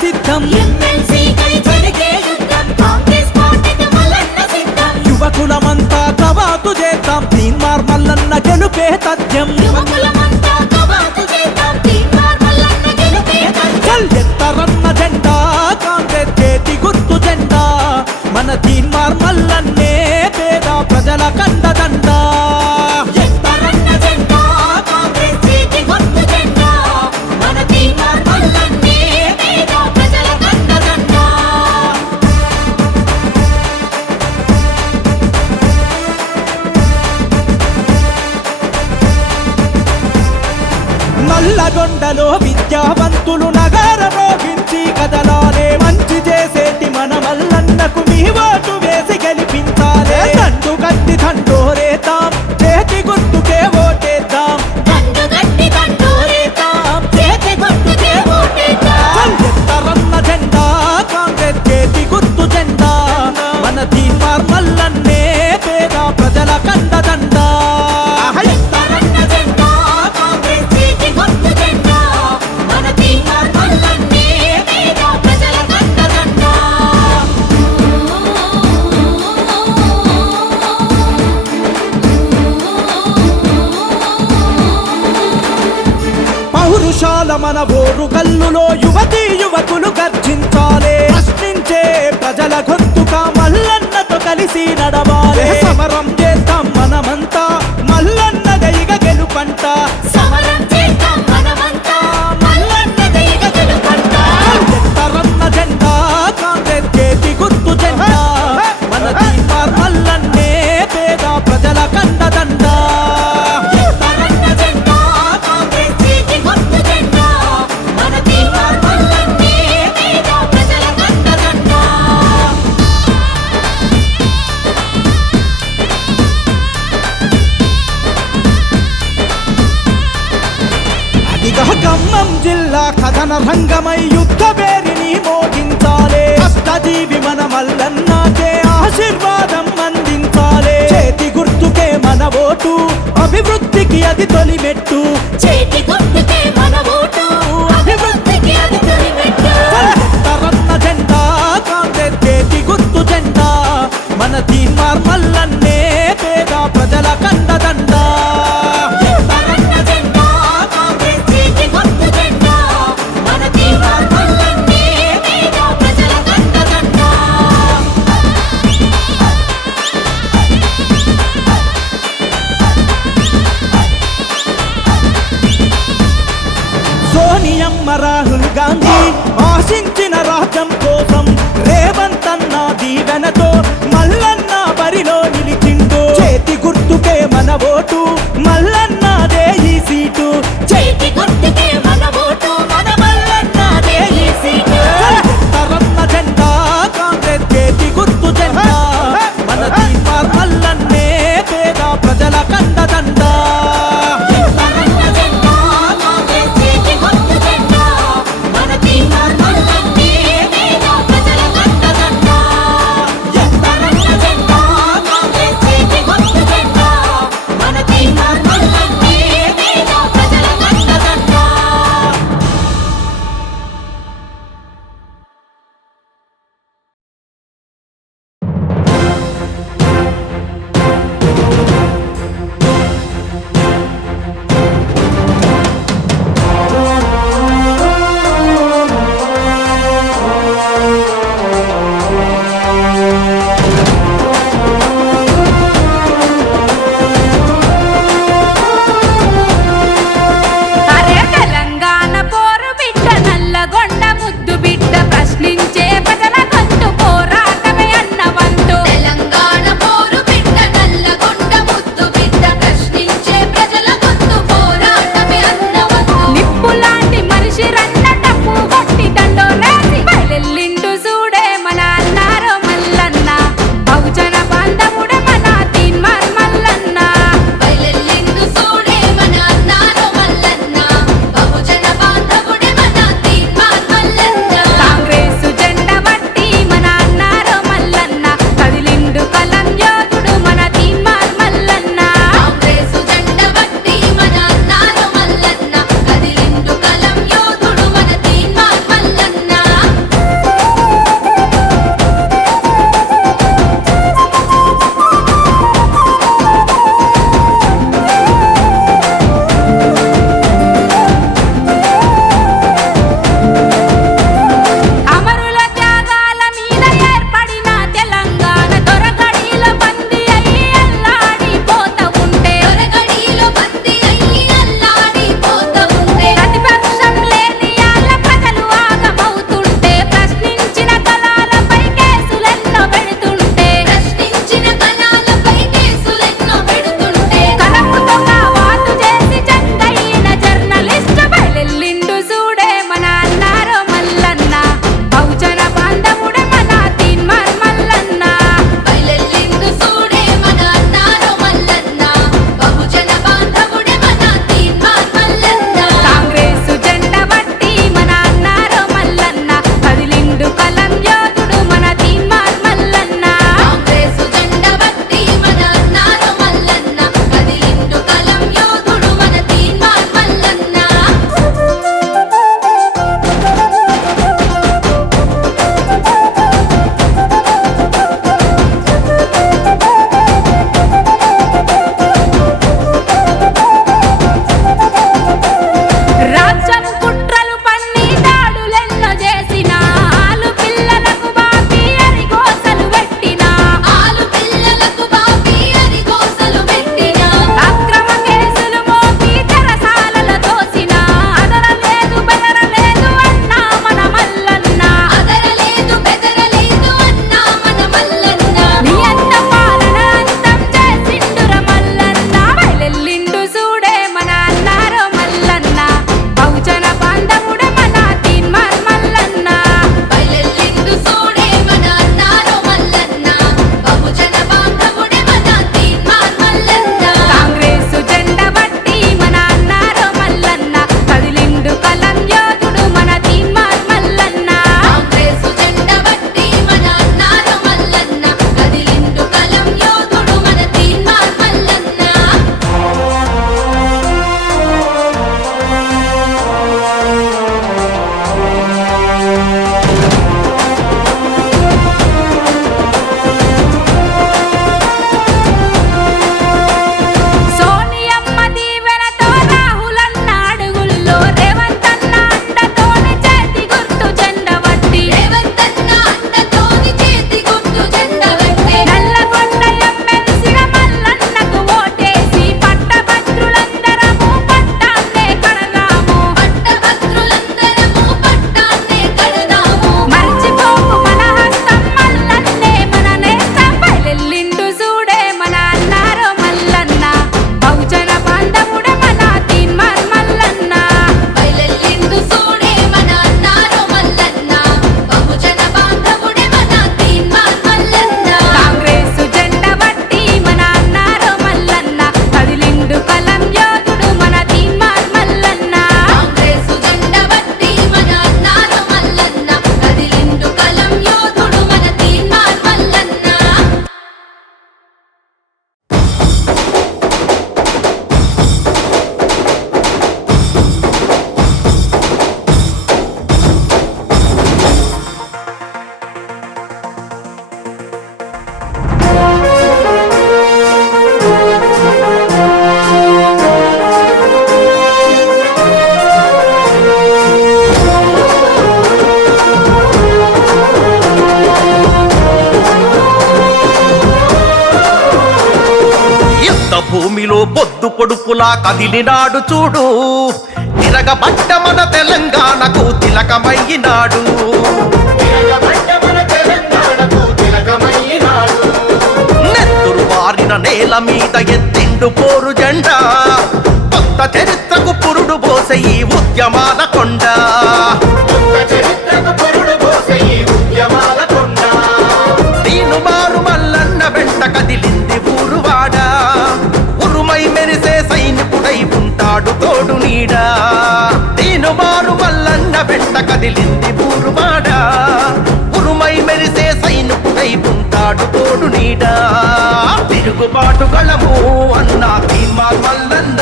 సిద్ధం ఎమ్మెల్సీ కై జరిగే యుద్ధం కాంగ్రెస్ పార్టీకి మల్లన్న సిద్ధం యువకులమంతా కవాతు చేద్దాం తీన్మార్ మల్లన్న గెలుపే తథ్యం యువకులమంతా కవాతు చేద్దాం తీన్మార్ మల్లన్న గెలుపే తథ్యం ఎత్తరన్న జెండా కాంగ్రెస్ చేతి గుర్తు జెండా మన తీన్మార్ మల్లన్నే పేద ప్రజల కండదండా ఎత్తరన్న జెండా కాంగ్రెస్ చేతి గుర్తు జెండా మన తీన్మార్ మల్లన్నే పేద ప్రజల కండదండా నల్లగొండలో విద్యావంతులు నగరమోగించి కదలాలే మంచి చేసేటి మన మల్లన్నకు మీ ఓటు వేసి గెలిపించాలే దండు కట్టి దండోరేతాం చేతి గుర్తుకే ఓటేద్దాం దండు గట్టి దండోరేద్దాం చేతి గుర్తుకే ఓటేద్దాం ఎత్తరన్న జెండా కాంగ్రెస్ చేతి గుర్తు జెండా మన తీన్మార్ మల్లన్నే పేద ప్రజల కండదండా ఎత్తరన్న జెండా కాంగ్రెస్ చేతి గుర్తు జెండా మన తీన్మార్ మల్లన్నే పేద ప్రజల కండదండా పౌరుషాల మన ఓరు కల్లులో యువతీ యువకులు గర్జించాలే ప్రశ్నించే ప్రజల గొంతుగా మల్లన్నతో కలిసి నడవాలే సమరం చేద్దాం మనమంతా మల్లన్న దైగ గెలుపంట సమరం చేద్దాం మనమంతా మల్లన్న దైగ గెలుపంట ఎత్తరన్న జెండా కాంగ్రెస్ చేతి గుర్తు జెండా మన తీన్మార్ మల్లన్నే పేద ప్రజల కండదండా ఎత్తరన్న జెండా కాంగ్రెస్ చేతి గుర్తు జెండా మన తీన్మార్ మల్లన్నే పేద ప్రజల కండదండా అదిగా ఖమ్మం జిల్లా కథన రంగమై యుద్ధ పేరిని మోగించాలే కష్టజీవి మన మల్లన్నకే ఆశీర్వాదం అందించాలే చేతి గుర్తుకే మన ఓటు అభివృద్ధికి అది తొలిమెట్టు చేతి గుర్తుకే మన ఓటు అభివృద్ధికి అది తొలిమెట్టు ఎత్తరన్న జెండా కాంగ్రెస్ చేతి గుర్తు జెండా మన తీన్మార్ మల్లన్నే పేద ప్రజల కండదండా ఎత్తరన్న జెండా కాంగ్రెస్ చేతి గుర్తు జెండా మన తీన్మార్ మల్లన్నే పేద ప్రజల కండదండా సోనియమ్మ రాహుల్ గాంధీ ఆశించిన రాజ్యం కోసం రేవంత్ అన్న దీవెనతో మల్లన్న బరిలో నిలిచిండు చేతి గుర్తుకే మన ఓటు మల్లన్నదే ఈ సీటు చేతి గుర్తుకే మన ఓటు మన మల్లన్నదే ఈ సీటు ఎత్తరన్న జెండా కాంగ్రెస్ చేతి గుర్తు జెండా మన తీన్మార్ మల్లన్నే పేద ప్రజల కండదండా ఎత్తరన్న జెండా కాంగ్రెస్ చేతి గుర్తు జెండా మన తీన్మార్ మల్లన్నే పేద ప్రజల కండదండా ఎత్తరన్న జెండా కాంగ్రెస్ చేతి గుర్తు జెండా మన తీన్మార్ పొడుపులా కదిలినాడు చూడు, తిరగబడ్డ మన తెలంగాణకు తిలకమయ్యినాడు. నెత్తురు వారిన నేల మీద ఎత్తిండు పోరు జెండా, కొత్త చరిత్రకు పురుడు పోసే ఈ ఉద్యమాల కొండ. దీను మారు మల్లన్న వెంట కదిలింది ఊరువాడ, ఉరుమై మెరిసే సైనికుడై ఉంటాడు తోడు నీడా. దీను మారు మల్లన్న వెంట కదిలింది ఊరువాడ, ఉరుమై మెరిసే సైనికుడై ఉంటాడు తోడు నీడా. తిరుగుబాటు గళము అన్నా తీన్మార్ మల్లన్న,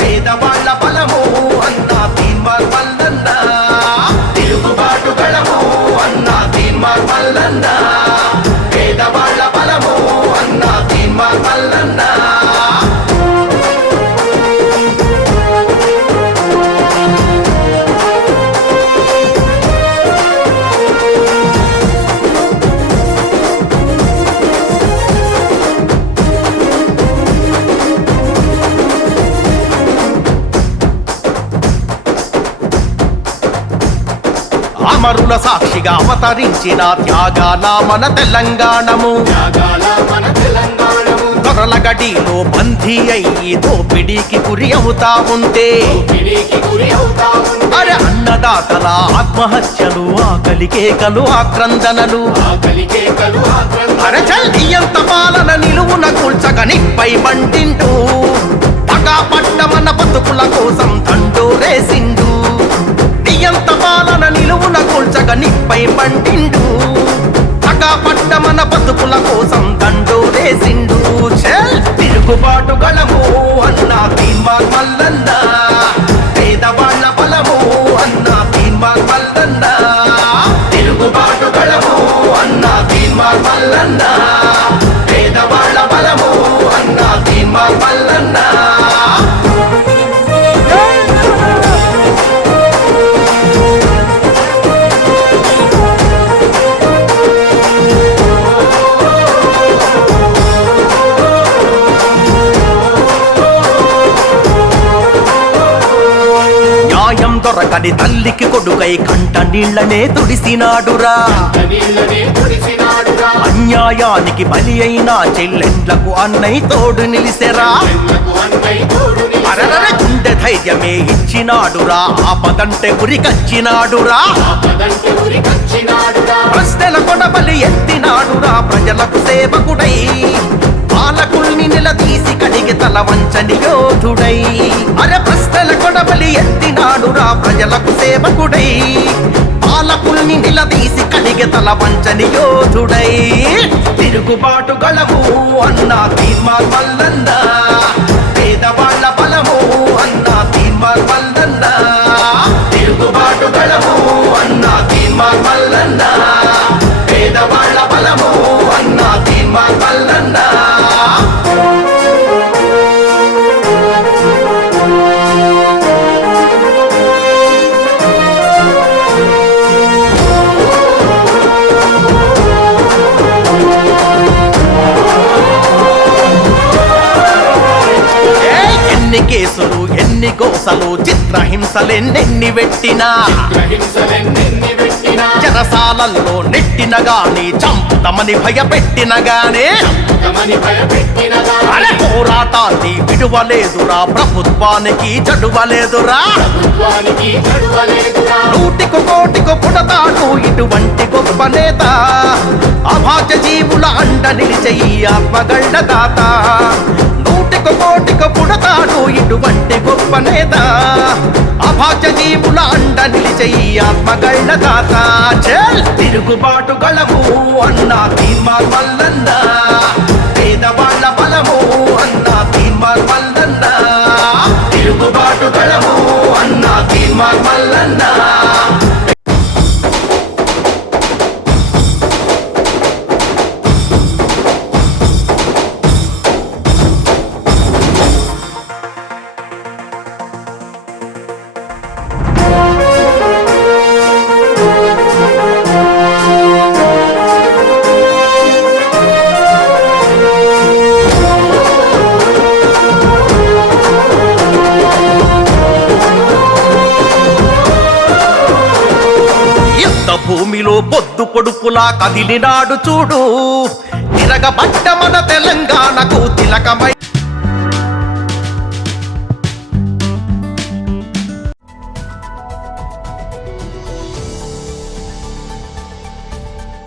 పేదవాళ్ళ బలము అన్నా తీన్మార్ మల్లన్న. తిరుగుబాటు గళము అన్నా తీన్మార్ మల్లన్న, పేదవాళ్ళ బలము అన్నా తీన్మార్ మల్లన్న. అమరుల సాక్షిగా అవతరించిన త్యాగాల మన తెలంగాణము, దొరల గడిలో బందీ అయ్యి దోపిడీకి గురి అవుతా ఉంటే, అరే అన్నదాతల ఆత్మహత్యలు, ఆకలి కేకలు, ఆక్రందనలు, అరే చల్లియంత పాలన నిలువున కూల్చక నిప్పై మంటిండు. పగా పట్ట మన బతుకుల కోసం దండోరేసిండు. నియంత పాలన నిలువున కూల్చక నిప్పై మంటిండు. పగా పట్ట మన బతుకుల కోసం దండోరేసిండు. తిరుగుబాటు గళము అన్నా తీన్మార్ మల్లన్న, పేదవాళ్ళ బలము అన్నా తీన్మార్ మల్లన్న. తిరుగుబాటు గళము అన్నా తీన్మార్ మల్లన్న, పేదవాళ్ళ బలము అన్నా తీన్మార్ మల్లన్న. దొరకని తల్లికి కొడుకై కంట నీళ్లనే తుడిసినాడురా. అన్యాయానికి బలి అయిన చెల్లెండ్లకు అన్నయ్య తోడు నిలిసెరా. అరరర గుండె ధైర్యమే ఇచ్చినాడురా, ఆపదంటే గురికచ్చినాడురా. ప్రశ్నల కొడబలి ఎత్తినాడురా, ప్రజలకు సేవకుడై పాలకుల్ని నిలదీసి కడిగి తల వంచని యోధుడై. అరే ప్రశ్నల కొడబలి ఎత్తినాడురా, ప్రజలకు సేవకుడై పాలకుల్ని నిలదీసి కడిగి తల వంచని యోధుడై. తిరుగుబాటు గళము అన్నా తీన్మార్ మల్లన్న, పేదవాళ్ళ బలము అన్నా తీన్మార్ మల్లన్న. తిరుగుబాటు గళము అన్నా తీన్మార్ మల్లన్న, పేదవాళ్ళ బలము అన్నా తీన్మార్ మల్లన్న. ఎన్ని కేసులు, ఎన్ని గోసలు, చిత్రహింసలెన్నెన్ని పెట్టినా, చెరసాలల్లో నెట్టిన గాని, చంపుతమని భయపెట్టిన గానే, అరే పోరాటాన్ని విడువలేదురా, ప్రభుత్వానికి చడువలేదురా. నూటికి కోటికి పుడతాడు ఇటువంటి గొప్ప నేత, అభాగ్య జీవుల అండ నిలిచే ఈ ఆత్మగళ్ళ దాత. నూటికి కోటికి పుడతాడు ఇటువంటి గొప్ప నేత, అభాగ్య జీవుల అండ నిలిచే ఈ ఆత్మగళ్ళ దాత. తిరుగుబాటు గళము అన్నా తీన్మార్ మల్లన్న, పేదవాళ్ళ బలము అన్నా తీన్మార్ మల్లన్న. తిరుగుబాటు గళము అన్నా తీన్మార్ మల్లన్న. భూమిలో పొద్దు పొడుపులా కదిలినాడు చూడు తిరగబడ్డ మన తెలంగాణకు తిలకమై